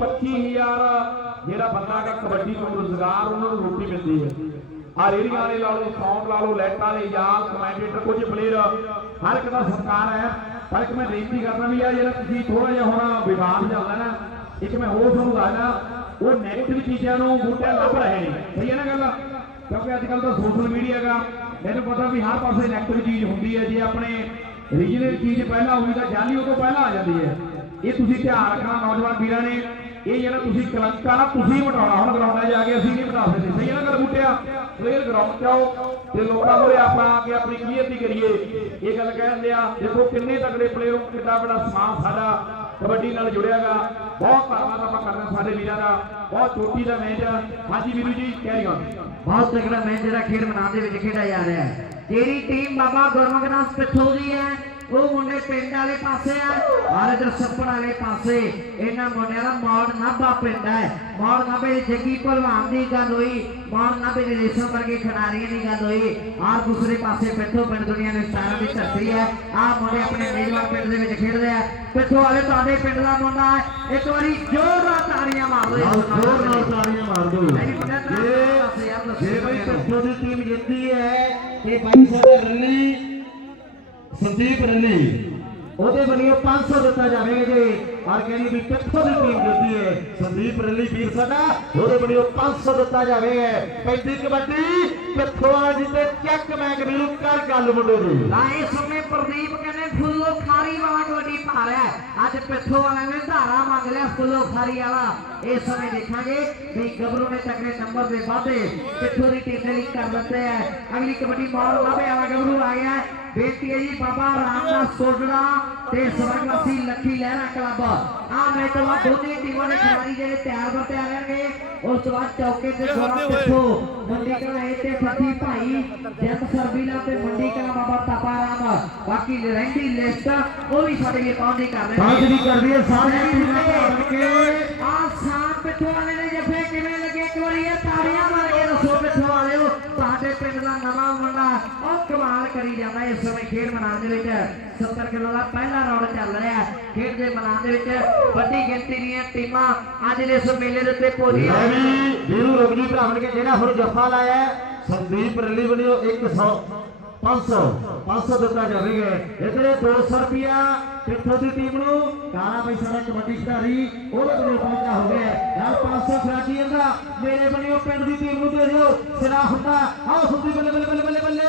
25000 ਜਿਹੜਾ ਬੰਦਾ ਹੈਗਾ ਕਬੱਡੀ ਤੋਂ ਰੋਜ਼ਗਾਰ ਉਹਨਾਂ ਨੂੰ ਰੋਟੀ ਮਿਲਦੀ ਹੈ। ਆ ਰੇੜੀਆਂ ਵਾਲੇ ਲਾ ਲਓ ਸੌਂਗ ਲਾ ਲਓ, ਲਾਈਟਾਂ ਵਾਲੇ ਯਾਰ ਕਮੈਂਟੇਟਰ ਕੁਝ ਪਲੇਅਰ ਹਰ ਇੱਕ ਦਾ ਸਤਿਕਾਰ ਹੈ। ਪਰ ਇੱਕ ਮੈਂ ਬੇਨਤੀ ਕਰਦਾ ਵੀ ਆ ਜਿਹੜਾ ਤੁਸੀਂ ਥੋੜਾ ਜਿਹਾ ਹੁਣ ਵਿਵਾਦ ਚੱਲਦਾ ਨਾ, ਇੱਕ ਮੈਂ ਹੋਰ ਤੁਹਾਨੂੰ ਦੱਸਦਾ, ਉਹ ਨੈਗੇਟਿਵ ਚੀਜ਼ਾਂ ਨੂੰ ਬੂਟੇ ਲੱਭ ਰਹੇ ਨੇ। ਸਹੀ ਹੈ ਨਾ ਗੱਲ? ਕਿਉਂਕਿ ਅੱਜ ਕੱਲ ਤਾਂ ਸੋਸ਼ਲ ਮੀਡੀਆ ਹੈਗਾ। ਮੈਨੂੰ ਪਤਾ ਵੀ ਹਰ ਪਾਸੇ ਨੈਗੇਟਿਵ ਚੀਜ਼ ਹੁੰਦੀ ਹੈ। ਜੇ ਆਪਣੇ ਰੀਜਨਲ ਚੀਜ਼ ਪਹਿਲਾਂ ਹੋਈ ਤਾਂ ਜਾਲੀ ਉਹ ਤੋਂ ਪਹਿਲਾਂ ਆ ਜਾਂਦੀ ਹੈ। ਇਹ ਤੁਸੀਂ ਧਿਆਨ ਰੱਖਣਾ ਨੌਜਵਾਨ ਵੀਰਾਂ ਨੇ। ਇਹ ਜਿਹੜਾ ਤੁਸੀਂ ਕਲੰਕਾ ਨਾ ਤੁਸੀਂ ਵਟਾਉਣਾ ਹੁਣ ਗਰਾਊਂਡਾਂ 'ਚ ਜਾ ਕੇ ਅਸੀਂ ਨਹੀਂ ਵਟਾ ਸਕਦੇ। ਸਹੀ ਨਾ ਗੱਲ ਬੂਟਿਆ? ਪਲੇਅਰ ਗਰਾਊਂਡ 'ਚ ਆਓ। ਤੇ ਲੋਕਾਂ ਕੋਲੇ ਆਪਾਂ ਆ ਕੇ ਆਪਣੀ ਕਲੀਅਰਟੀ ਕਰੀਏ? ਇਹ ਗੱਲ ਕਹਿੰਦੇ ਆ, ਦੇਖੋ ਕਿੰਨੇ ਤਕੜੇ ਪਲੇਅਰ ਹੋ ਕਿੱਡਾ ਬੜਾ ਸਮਾਨ ਸਾਡਾ ਕਬੱਡੀ ਨਾਲ ਜੁੜਿਆਗਾ ਬਹੁਤ ਧੰਨਵਾਦ ਆਪਾਂ ਕਰਦੇ ਹਾਂ ਸਾਡੇ ਵੀਰਾਂ ਦਾ। ਬਹੁਤ ਚੋਟੀ ਦਾ ਮੈਚ ਆ। ਹਾਂਜੀ ਵੀਰੂ ਜੀ ਕੈਰੀ ਔਨ ਬਹੁਤ ਤਕੜਾ ਮੈਚ ਜਿਹੜਾ ਖੇਡ ਮੈਦਾਨ ਦੇ ਵਿੱਚ ਖੇਡਿਆ ਜਾ ਰਿਹਾ ਹੈ। ਤੇਰੀ ਟੀਮ ਬਾਬਾ ਗੁਰਮੁਖਦਾਸ ਪਿੱਥੋਂ ਦੀ ਹੈ। ਉਹ ਮੁੰਡੇ ਪਿੰਡ ਵਾਲੇ ਪਾਸੇ ਆ। ਔਰ ਇਧਰ ਸੱਪੜ ਵਾਲੇ ਪਾਸੇ। ਇਹਨਾਂ ਮੁੰਡਿਆਂ ਦਾ ਮੌੜ ਨਾਭਾ ਪਿੰਡ ਹੈ। ਮੌੜ ਨਾਭੇ ਜੱਗੀ ਭਲਵਾਨ ਦੀ ਗੱਲ ਹੋਈ। ਮੌੜ ਨਾਭੇ ਦੇ ਰੇਸ਼ਮ ਵਰਗੇ ਖਿਡਾਰੀਆਂ ਦੀ ਗੱਲ ਹੋਈ। ਔਰ ਦੂਸਰੇ ਪਾਸੇ ਪਿੱਥੋਂ ਪਿੰਡ ਦੁਨੀਆ ਦੇ ਸਟਾਰਾਂ ਦੀ ਧਰਤੀ ਹੈ। ਆਹ ਮੁੰਡੇ ਆਪਣੇ ਮੇਜਵਾਨ ਪਿੰਡ ਦੇ ਵਿੱਚ ਖੇਡਦੇ ਆ। ਪਿੱਥੋਂ ਵਾਲੇ ਤੁਹਾਡੇ ਪਿੰਡ ਦਾ ਮੁੰਡਾ ਹੈ। ਇੱਕ ਵਾਰੀ ਜ਼ੋਰਦਾਰ ਤਾੜੀਆਂ ਮਾਰ ਦਿਓ ਨਾਲ ਜ਼ੋਰ ਨਾਲ ਤਾੜੀਆਂ ਮਾਰ ਦਿਓ। ਜੇ ਜੇ ਬਈ ਪਿੱਛੋਂ ਦੀ ਟੀਮ ਜਿੱਤਦੀ ਹੈ ਤੇ ਬਾਈ ਸਾਡਾ ਰੰਨੀ ਸੰਦੀਪ ਰੰਨੀ। ਉਹਦੇ ਵੱਲੋਂ 500 ਦਿੱਤਾ ਜਾਵੇਗਾ ਜੀ। ਔਰ ਕਹਿੰਦੀ ਵੀ ਪਿੱਛੋਂ ਦੀ ਟੀਮ ਜਿੱਤਦੀ ਹੈ ਸੰਦੀਪ ਰੰਨੀ ਵੀਰ ਸਾਡਾ, ਉਹਦੇ ਵੱਲੋਂ 500 ਦਿੱਤਾ ਜਾਵੇਗਾ। ਪੈਂਦੀ ਕਬੱਡੀ ਪਿੱਛੋਂ ਵਾਲਾ ਜੀ ਚੱਕ ਮੈਂ ਕਬੀਰੂ ਕਰ ਗੱਲ ਮੁੰਡੇ ਦੀ। ਨਾ ਇਸ ਸਮੇਂ ਪ੍ਰਦੀਪ ਕਹਿੰਦੇ ਫੁੱਲੋ ਖਾਰੀ ਵਾਲਾ ਕਬੱਡੀ ਪਾ ਰਿਹਾ ਅੱਜ ਪਿੱਥੋਂ ਵਾਲਿਆਂ ਨੇ ਧਾਰਾ ਮੰਗ ਲਿਆ ਫੁੱਲੋ ਖਾਰੀ ਵਾਲਾ। ਇਸ ਸਮੇਂ ਦੇਖਾਂਗੇ ਵੀ ਗੱਭਰੂ ਨੇ ਤਕੜੇ ਨੰਬਰ ਦੇ ਵਾਧੇ। ਪਿੱਥੋਂ ਦੀ ਟੀਮ ਦੇ ਲਈ ਕਰ ਦਿੱਤੇ ਹੈ। ਅਗਲੀ ਕਬੱਡੀ ਮਾਰ ਲਾਵੇ ਵਾਲਾ ਗੱਭਰੂ ਆ ਗਿਆ ਬੇਨਤੀ ਹੈ ਜੀ ਬਾਬਾ ਰਾਮਦਾਸ ਸੋਢੜਾ ਤੇ ਸਵਰਗਵਾਸੀ ਲੱਖੀ ਲਹਿਰਾ ਕਲੱਬ। ਆ ਮੈਚ ਤੋਂ ਬਾਅਦ ਦੋਨੇ ਟੀਮਾਂ ਦੇ ਖਿਡਾਰੀ ਜਿਹੜੇ ਤਿਆਰ ਬਰ ਤਿਆਰ ਰਹਿਣਗੇ ਉਸ ਤੋਂ ਬਾਅਦ ਚੌਕੇ ਤੇ ਸੋਰਾ ਪਿੱਥੋਂ ਮੰਡੀ ਕਲਾ ਤੇ ਫੱਟੀ ਭਾਈ ਜੱਟ ਸਰਬੀਲਾ ਤੇ ਮੰਡੀ ਕਲਾ ਬਾਬਾ ਤਾਪਾ ਰਾਮ। ਬਾਕੀ ਰਹਿੰਦੀ ਲਿਸਟ ਉਹ ਵੀ ਸਾਡੇ ਲਈ ਪਹੁੰਚੀ ਕਰ ਰਹੇ ਸਾਂਝ ਦੀ ਕਰਦੀ ਹੈ ਸਾਰੀਆਂ ਟੀਮਾਂ ਭਾਵ ਕੇ। ਆ ਸਾਹ ਪਿੱਠੋਂ ਵਾਲੇ ਦੇ ਜੱਫੇ ਕਿਵੇਂ ਲੱਗੇ? ਇੱਕ ਵਾਰੀ ਇਹ ਤਾੜੀਆਂ ਮਾਰ ਕੇ ਦੱਸੋ ਪਿੱਠੋਂ ਤੁਹਾਡੇ ਪਿੰਡ ਦਾ ਨਵਾਂ ਮੁੰਡਾ ਉਹ ਕਮਾਲ ਕਰੀ ਜਾਂਦਾ ਇਸ ਸਮੇਂ ਖੇਡ ਮੈਦਾਨ ਦੇ ਵਿੱਚ। 70 ਕਿਲੋ ਦਾ ਪਹਿਲਾ ਰਾਉਂਡ ਚੱਲ ਰਿਹਾ ਖੇਡ ਦੇ ਮੈਦਾਨ ਦੇ ਵਿੱਚ। ਵੱਡੀ ਗਿਣਤੀ ਦੀਆਂ ਟੀਮਾਂ ਅੱਜ ਦੇ ਇਸ ਮੇਲੇ ਦੇ ਉੱਤੇ ਪਹੁੰਚੀਆਂ ਵੀ ਵੀਰੂ ਰਗਜੀ ਭਰਾਵਣ ਕੇ ਜਿਹੜਾ ਹੁਣ ਜੱਫਾ ਲਾਇਆ ਸੰਦੀਪ ਰੱਲੀ ਵੱਲੋਂ 100 500 500 ਦਿੱਤਾ ਜਾਵੇਗਾ ਇਧਰੇ 200 ਰੁਪਿਆ ਕਿੱਥੋਂ ਦੀ ਟੀਮ ਨੂੰ? ਕਾਲਾ ਬਈ ਸਾਡਾ ਕਬੱਡੀ ਖਿਡਾਰੀ ਉਹਦੇ ਕੋਲ ਪਹੁੰਚਾ ਹੋ ਗਿਆ ਨਾਲ 500 ਖਰਾਕੀ ਜਾਂਦਾ ਮੇਰੇ ਵੱਲੋਂ ਪਿੰਡ ਦੀ ਟੀਮ ਨੂੰ ਦੇ ਦਿਓ। ਸਿਰਾ ਹੁੰਦਾ। ਆਓ ਸੁਣਦੀ ਬੱਲੇ ਬੱਲੇ ਬੱਲੇ ਬੱਲੇ ਬੱਲੇ।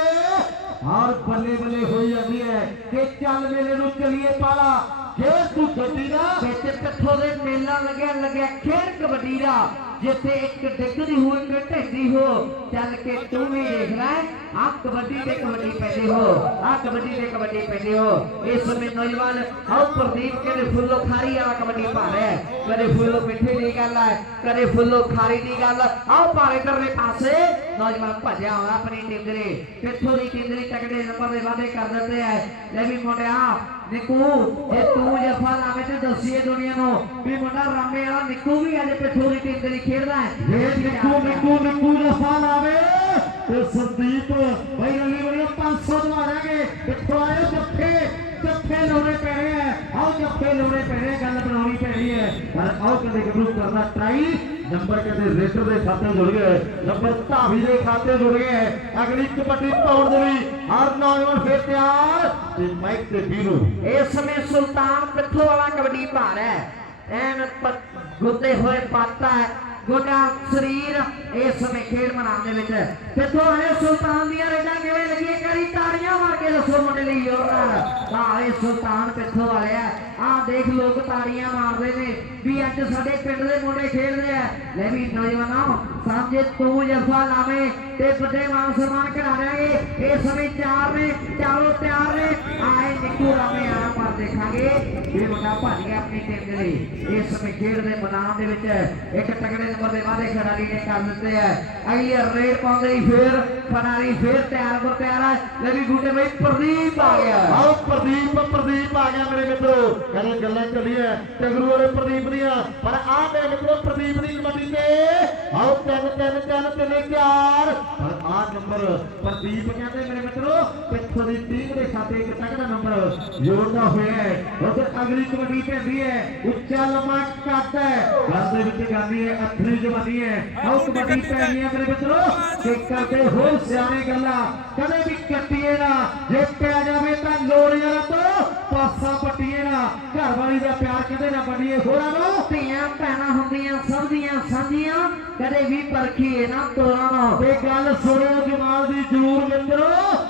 ਹਰ ਬੱਲੇ ਬੱਲੇ ਹੋਈ ਜਾਂਦੀ ਹੈ ਕਿ ਚੱਲ ਮੇਲੇ ਨੂੰ ਚਲੀਏ ਪਾਲਾ। ਖੇਡ ਤੂੰ ਗੱਡੀ ਦਾ ਵਿੱਚ ਪਿੱਠੋਂ ਦੇ ਮੇਲਾ ਲੱਗਿਆ ਲੱਗਿਆ ਖੇਡ ਕਬੱਡੀ ਦਾ ਜਿੱਥੇ ਇੱਕ ਡਿੱਗਦੀ ਹੋ ਇੱਕ ਢਹਿੰਦੀ ਹੋ ਚੱਲ ਕੇ ਤੂੰ ਵੀ ਦੇਖ ਲੈ ਆ ਕਬੱਡੀ ਤੇ ਕਬੱਡੀ ਪੈਂਦੇ ਹੋ ਆ ਕਬੱਡੀ ਤੇ ਕਬੱਡੀ ਪੈਂਦੇ ਹੋ ਇਸ ਸਮੇਂ ਨੌਜਵਾਨ ਆਓ ਪ੍ਰਦੀਪ ਕਹਿੰਦੇ ਫੁੱਲੋ ਖਾਰੀ ਵਾਲਾ ਕਬੱਡੀ ਪਾ ਰਿਹਾ ਹੈ। ਕਦੇ ਫੁੱਲੋ ਮਿੱਠੇ ਦੀ ਗੱਲ ਹੈ ਕਦੇ ਫੁੱਲੋ ਖਾਰੀ ਦੀ ਗੱਲ ਆਓ ਭਾਰੇ ਦੇ ਪਾਸੇ ਨੌਜਵਾਨ ਭੱਜਿਆ ਹੋਇਆ ਆਪਣੀ ਟੀਮ ਦੇ ਲਈ ਪਿੱਥੋਂ ਦੀ ਟੀਮ ਦੇ ਲਈ ਤਕੜੇ ਨੰਬਰ ਦੇ ਵਾਅਦੇ ਕਰ ਦਿੰਦੇ ਆ ਲੈ ਵੀ ਮੁੰਡਿਆ ਨਿੱਕੂ ਇਹ ਤੂੰ ਜਫਾ ਲਾਵੇਂ ਤੇ ਦੱਸੀਏ ਦੁਨੀਆ ਨੂੰ ਵੀ ਮੁੰਡਾ ਰਾਮੇ ਵਾਲਾ ਨਿੱਕੂ ਵੀ ਅੱਜ ਪਿੱਛੋਂ ਦੀ ਟੀਮ ਦੇ ਲਈ ਖੇਡਦਾ ਹੈ। ਇਹ ਨਿੱਕੂ ਨਿੱਕੂ ਨਿੱਕੂ ਸਾਲ ਆਵੇ ਤੇ ਸੰਦੀਪ ਭਾਈ ਰਲੀ ਬੜੀ 500 ਦਵਾ ਦਾਂਗੇ ਕਿੱਥੋਂ ਆਏ ਜੱਫੇ ਜੱਫੇ ਲਾਉਣੇ ਪੈਣੇ ਆ। ਆਓ ਜੱਫੇ ਲਾਉਣੇ ਪੈਣੇ ਗੱਲ ਬਣਾਉਣੀ ਪੈਣੀ ਹੈ ਪਰ ਆਓ ਕਦੇ ਗੱਭਰੂ ਕਰਨਾ ਟਰਾਈ ਨੰਬਰ ਕਦੇ ਰੇਟਰ ਦੇ ਖਾਤੇ ਜੁੜ ਗਏ ਨੰਬਰ ਧਾਵੀ ਦੇ ਖਾਤੇ ਜੁੜ ਗਏ ਅਗਲੀ ਕਬੱਡੀ ਪਾਉਣ ਦੇ ਲਈ ਹਰ ਨੌਜਵਾਨ ਫੇਰ ਤਿਆਰ। ਤੇ ਮਾਈਕ ਤੇ ਵੀਰੂ ਇਸ ਸਮੇਂ ਸੁਲਤਾਨ ਪਿੱਠੋ ਵਾਲਾ ਕਬੱਡੀ ਪਾ ਰਿਹਾ ਹੈ। ਐਨ ਗੁੱਦੇ ਹੋਏ ਪਾਤਾ ਹੈ। ਗੋਡਾ ਸਰੀਰ ਇਸ ਸਮੇਂ ਖੇਡ ਮੈਦਾਨ ਦੇ ਵਿੱਚ ਪਿੱਥੋਂ ਆਏ ਸੁਲਤਾਨ ਦੀਆਂ ਰੇਡਾਂ ਕਿਵੇਂ ਲੱਗੀਆਂ? ਕਰੀ ਤਾੜੀਆਂ ਮਾਰ ਕੇ ਦੱਸੋ ਮੁੰਡੇ ਲਈ ਜ਼ੋਰਦਾਰ ਭਾਵੇਂ ਸੁਲਤਾਨ ਪਿੱਥੋਂ ਵਾਲੇ ਆ ਆਹ ਦੇਖ ਲੋਕ ਤਾੜੀਆਂ ਮਾਰਦੇ ਨੇ ਵੀ ਅੱਜ ਸਾਡੇ ਪਿੰਡ ਦੇ ਮੁੰਡੇ ਖੇਡਦੇ ਆ। ਲੈ ਵੀ ਨੌਜਵਾਨੋ ਸਾਹਮਣੇ ਤੂੰ ਜਫਾ ਲਾਵੇਂ ਤੇ ਵੱਡੇ ਮਾਨ ਸਨਮਾਨ ਕਰਾ ਦੇਣਗੇ ਇਹ ਸਮੇਂ ਚਾਰ ਨੇ, ਚਾਰੋਂ ਤਿਆਰ ਨੇ। ਆਏ ਨਿੱਕੂ ਰਾਮੇ ਆ ਪਰ ਦੇਖਾਂਗੇ। ਇਹ ਮੁੰਡਾ ਭੱਜ ਗਿਆ ਆਪਣੀ ਟੀਮ ਦੇ ਲਈ। ਇਸ ਸਮੇਂ ਖੇਡ ਦੇ ਮੈਦਾਨ ਦੇ ਵਿੱਚ ਇੱਕ ਤਕੜੇ ਨੰਬਰ ਦੇ ਵਾਅਦੇ ਖਿਡਾਰੀ ਨੇ ਕਰ ਦਿੱਤੇ ਆ। ਅਗਲੀ ਰੇਡ ਪਾਉਂਦੇ ਫੇਰ ਖਿਡਾਰੀ ਫੇਰ ਤਿਆਰ ਬਰ ਤਿਆਰ ਲੈ ਵੀ ਗੁੱਡੇ ਬਈ ਪ੍ਰਦੀਪ ਆ ਗਿਆ। ਆਓ ਪ੍ਰਦੀਪ ਪ੍ਰਦੀਪ ਆ ਗਿਆ ਮੇਰੇ ਮਿੱਤਰੋ। ਕਹਿੰਦੇ ਗੱਲਾਂ ਚੱਲੀਆਂ। ਟਗਰੂ ਵਾਲੇ ਪ੍ਰਦੀਪ ਦੀਆਂ। ਪਰ ਆਹ ਮੇਰੇ ਮਿੱਤਰੋ, ਪ੍ਰਦੀਪ ਦੀ ਕਬੱਡੀ ਤੇ। ਆਓ, ਤਿੰਨ ਤਿੰਨ ਤਿੰਨ, ਤਿੰਨੇ ਚਾਰ। ਪਰ ਆ ਨੰਬਰ ਪ੍ਰਦੀਪ ਕਹਿੰਦੇ ਮੇਰੇ ਮਿੱਤਰੋ ਕਿੱਥੋਂ ਦੀ ਟੀਮ ਦੇ ਖਾਤੇ ਇੱਕ ਤਗੜਾ ਨੰਬਰ ਜੋੜਦਾ ਹੋਇਆ ਹੈ। ਉਧਰ ਅਗਲੀ ਕਬੱਡੀ ਪੈਂਦੀ ਹੈ। ਉੱਚਾ ਲੰਮਾ ਕੱਦ ਹੈ। ਗੱਲ ਦੇ ਵਿੱਚ ਗਾਂਦੀ ਹੈ, ਅਥਰੀ ਜਵਾਨੀ ਹੈ। ਆਓ, ਕਬੱਡੀ ਪੈ ਹੈ ਮੇਰੇ ਮਿੱਤਰੋ। ਕਿ ਕਰਦੇ ਹੋ ਸਿਆਣੇ ਗੱਲਾਂ। ਕਦੇ ਵੀ ਕੱਟੀਏ ਨਾ। ਜੇ ਪੈ ਜਾਵੇ ਤਾਂ ਤੋਂ ਪਾਸਾ ਪੱਟੀਏ ਨਾ ਘਰ ਵਾਲੀ ਦਾ ਪਿਆਰ ਕਦੇ ਨਾ ਵੰਡੀਏ ਹੋਰਾਂ ਨੂੰ ਧੀਆਂ ਭੈਣਾਂ ਹੁੰਦੀਆਂ ਸਭ ਦੀਆਂ ਸਾਂਝੀਆਂ ਕਦੇ ਵੀ ਪਰਖੀਏ ਨਾ ਤੋਰਾਂ ਨੂੰ। ਤੇ ਗੱਲ ਸੁਣਿਓ ਜਮਾਲ ਦੀ ਜੂਰ ਮਿੱਤਰੋ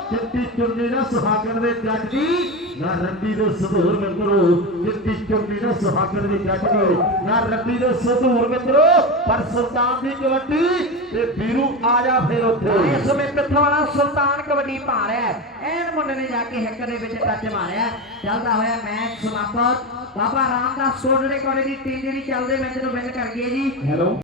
ਚਿੱਟੀ ਚੁੰਨੀ ਨਾ ਸੁਹਾਗਣ ਦੇ ਜੱਜ ਦੀ। ਨਾ ਰੱਬੀ ਦੇ ਸਧੂਰ ਮਿੱਤਰੋ ਚਿੱਟੀ ਚੁੰਨੀ ਨਾ ਸੁਹਾਗਣ ਦੇ ਦੀ ਨਾ ਰੱਬੀ ਦੇ ਸਧੂਰ ਮਿੱਤਰੋ ਪਰ ਸੁਲਤਾਨ ਦੀ ਕਬੱਡੀ ਤੇ ਵੀਰੂ ਆ ਜਾ ਫੇਰ ਉੱਥੇ। ਇਸ ਸਮੇਂ ਪਿੱਥੋਂ ਵਾਲਾ ਸੁਲਤਾਨ ਕਬੱਡੀ ਪਾ ਰਿਹਾ ਐਨ ਮੁੰਡੇ ਨੇ ਜਾ ਕੇ ਹਿੱਕ ਦੇ ਵਿੱਚ ਟੱਚ ਮਾਰਿਆ। ਚੱਲਦਾ ਹੋਇਆ ਮੈਚ ਸਮਾਪਤ। ਬਾਬਾ ਰਾਮਦਾਸ ਸੋਢੜੇ ਕੋਲੇ ਦੀ ਟੀਮ ਜਿਹੜੀ ਚੱਲਦੇ ਮੈਚ ਨੂੰ ਵਿਨ ਕਰ ਗਈ ਹੈ ਜੀ। ਹੈਲੋ